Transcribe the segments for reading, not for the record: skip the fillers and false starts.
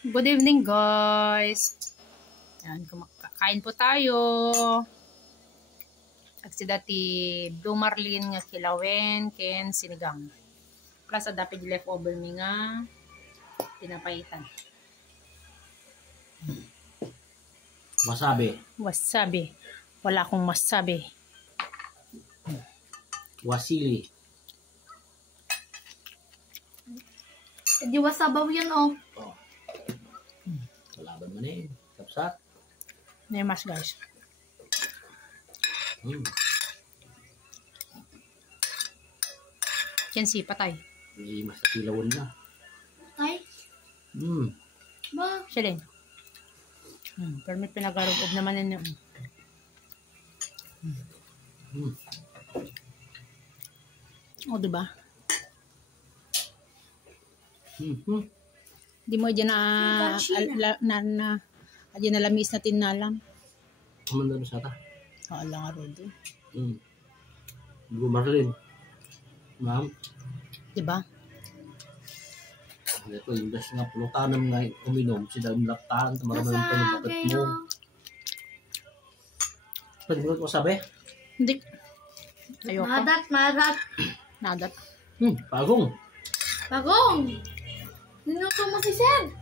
Good evening, guys. Yan, kain po tayo. Agsi dati Blue Marlin nga kilawin ken sinigang. Plus dapat leftover mi nga pinapaitan. Wasabi. Wasabi. Wala akong masabi. Wasili. Di wasabaw yan, oh. Oh. Kalaban mo na eh. Kapsat. Nemas, guys. Kensi, patay. May masakilawan na. Ay, ba? Siya din. Pero may pinagarugob naman ninyo. O, diba? Di mo dyan dyan na lamis na tinalam. Kumanda na siya ta. Wala nga rin din. Blue Marlin. Ma'am. Diba? Ito, yung das nga pulutan ng nga uminom. Sila yung laktaan. Maraming pa yung bakit mo. Pwede mo sabi? Hindi. Ayoko. Madat. Nadat. Pagong. Bagong! Ninuto mo si Sir.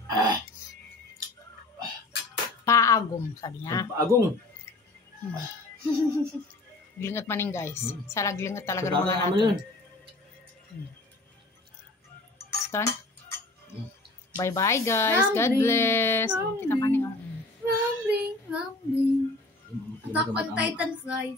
Paagong, sabi niya. Pagong. Glingat maning, guys. Salag glingat talaga Sabagay naman naman yun. natin. Stone? Bye-bye, guys. God bless. Kita maning. Rambling. Attack on Titans, guys.